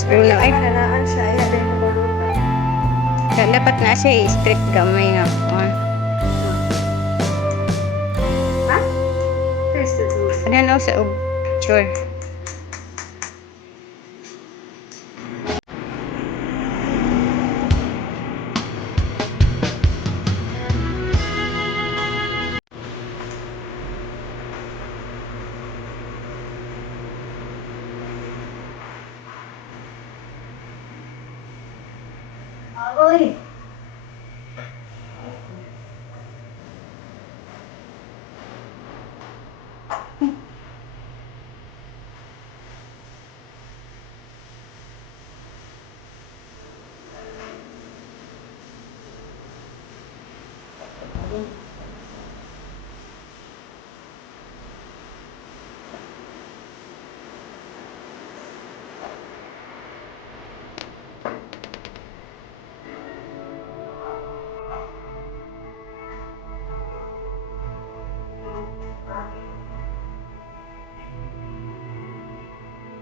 screw na ay. Kanaan siya, ay halin mo luta. Dapat na siya straight gamay nga. Ha? Taste the juice. Ano na sa sure. Oy!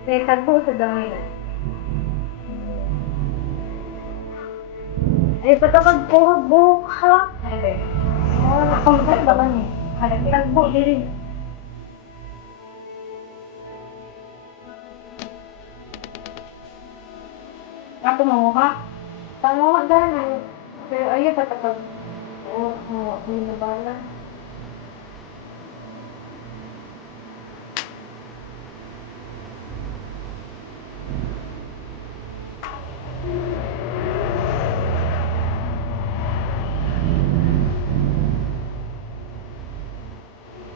May tagpo sa dami. Ay, patakag po, buhok ha? Ay, nakamagay ba man eh? Hanap tagpo, diri. Ako mo ka? Tama ka dahil. Pero ayun, patakag. Oo, hindi na bala.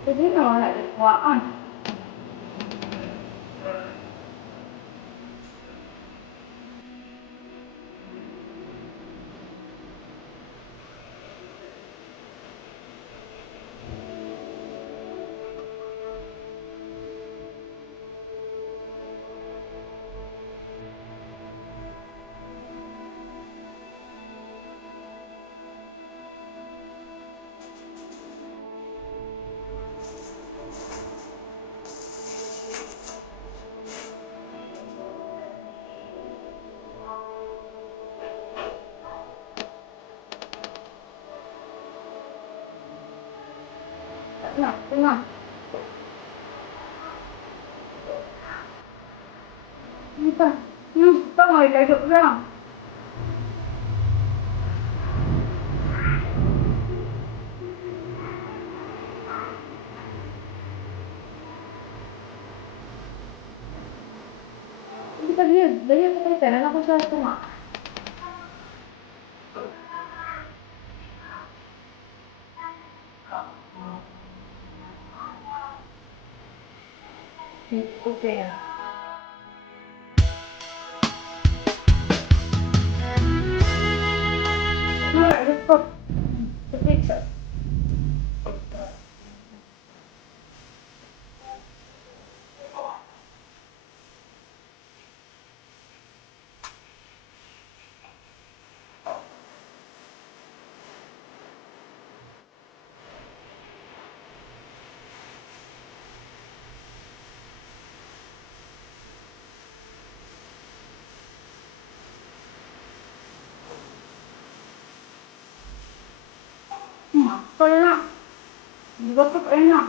Hindi na wala ikwaan. Tengah. Ni kan. Tengah dia duduk orang. Kita dia kata tenan aku sa tengah. Okay ya. Repot. Periksa. Kaya di ba ito na?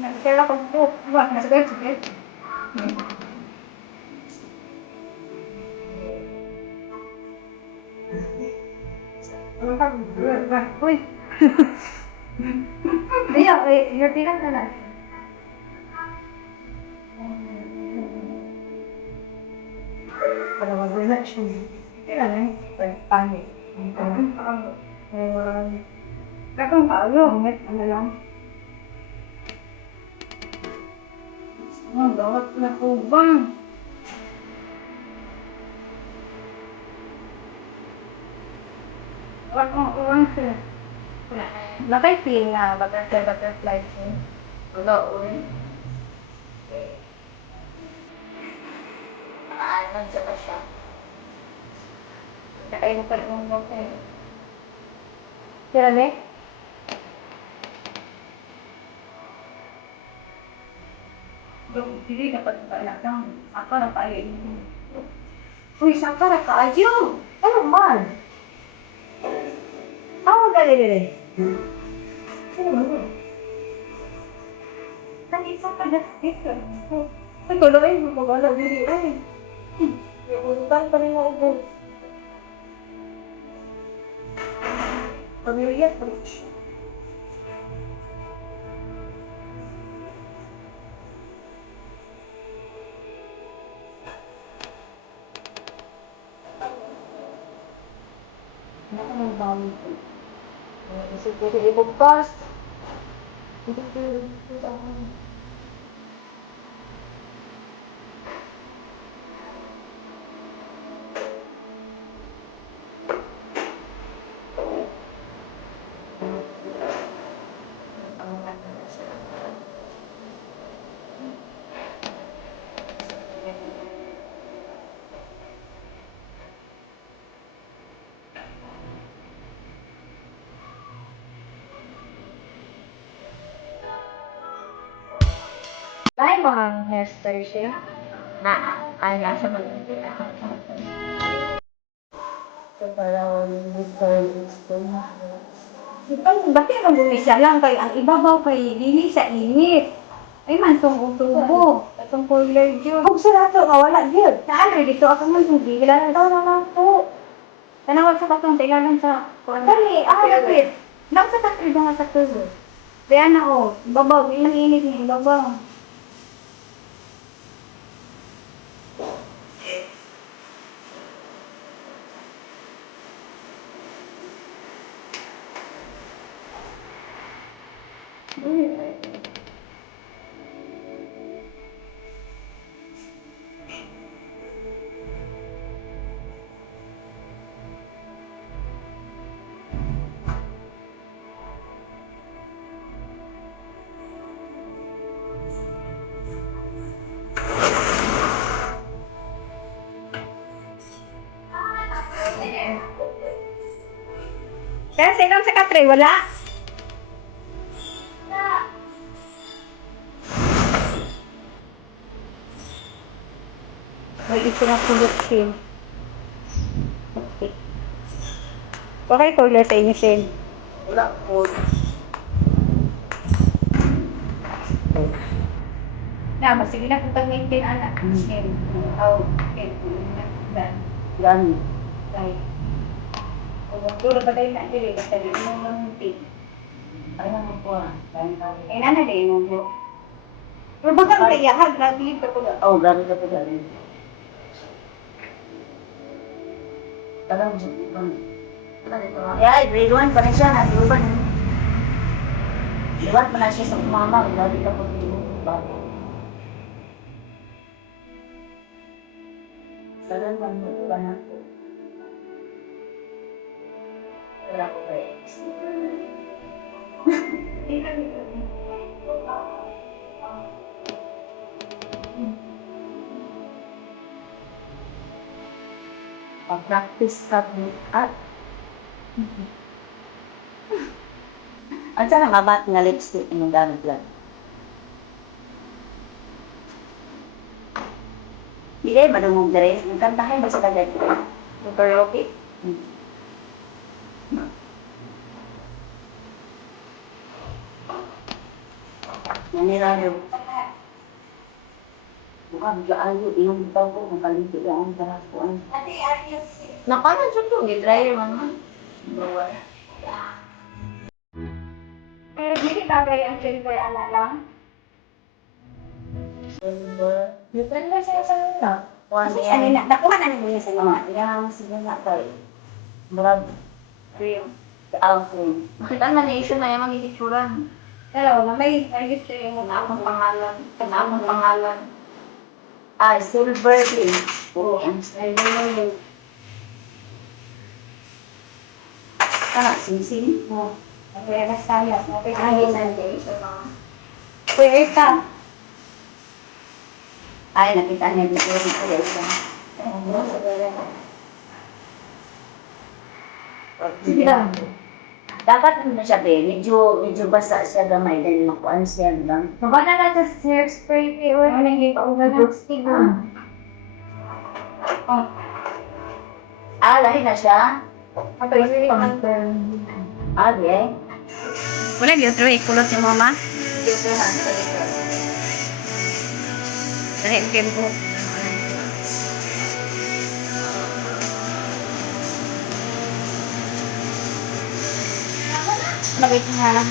Nakikita ko po. Diba? Nasagay. Uy. Dia, ngerti kan sana? Pada waktu itu sih, ini kan panik. Kakak tahu, nggak bilang. Gawat na po ba? Ano siya? Nakay-feel nga, butterfly siya. Wala, uy. Ano siya? Kakain pa rin mo kayo. Kira ne? Hindi dapat pala lang. Ako na tayo. Uy, sakara ka ayo. Ano man? Tawag ka rin. Nag-isa ka na dito. Ay, tuloy mo mag-alala dito eh. Urutan pa rin ako. Pamilya, please. Ano ang dami ko? Isip ko sa ibagpas. Hindi ko rin ako. Ay, mga hairstyle siya. Ay, nasa mag- Ito pala, gusto mo. Bakit ang bumisa lang kay ang ibabaw kay dili sa init. Ay man tong tubo. Atong boiler jud. Kung sa nato nga wala jud. Saan rin dito ako man hindi lang daw na lang po. Tanawag sa katong lang sa kuan. Dali, wait. Nak sa katong nga sa tubo. Kaya na o, babaw, ilang init ni babaw. Kaya silang sa katre, wala? May ito na pulot siya. Okay. Bakit color sa inyo siya? Wala po. Na, sige na kung tag-maintain anak. Oh, okay. Yan. Ay. Duro pa tayo na dili basta di mo lang tin. Ay, ano po ah. Eh nana di mo po. Pero baka kaya hag na dito ko. Oh, gano'n ka po gano'n. Talang yeah, grade 1 pa na siya. Nag-iwan. Iwan pa na siya sa mama. Lagi ka po dito. Bago. Talang man mo pa na po. Wala ko pa eh. Pag-practice sa at ang saan ang abat nga lipstick yung gamit lang? Hindi kayo madungog na rin. Nagkantahin ba sa kagad? Yung karaoke. Nanirayo. Mukhang gaayo. Iyong bitaw ko. Makalito lang ang tarapuan. Nakalan siya to. Gidryer man. Bawal. Pero hindi bagay ang silver ala lang. Silver. Yung trailer siya sa luna. One Kasi yan. nakuha na niyo sa mga. Yang sige nga tayo. Brad. Cream. Alfred. Makita na na-issue na yung magigitsuran. Pero may register yung mga akong pangalan. Kasi akong pangalan. Ah, silver din. Oo. Ay, yun. Ah, sing-sing. Oo. Okay, nasaya. Okay, Ay, Sunday. So, mga... Where ka? ay, nakita niya dito yung kuya. Sige lang. Dapat ano siya be, medyo basa siya gamay din makuan siya lang. Maba na natin sa hairspray or ano yung paugal ng stick. Oh. lahi na siya. Pwede man. Okay. Wala gyud pero ikulot si mama. Dito na sa likod. Dali game ko. Mabait na.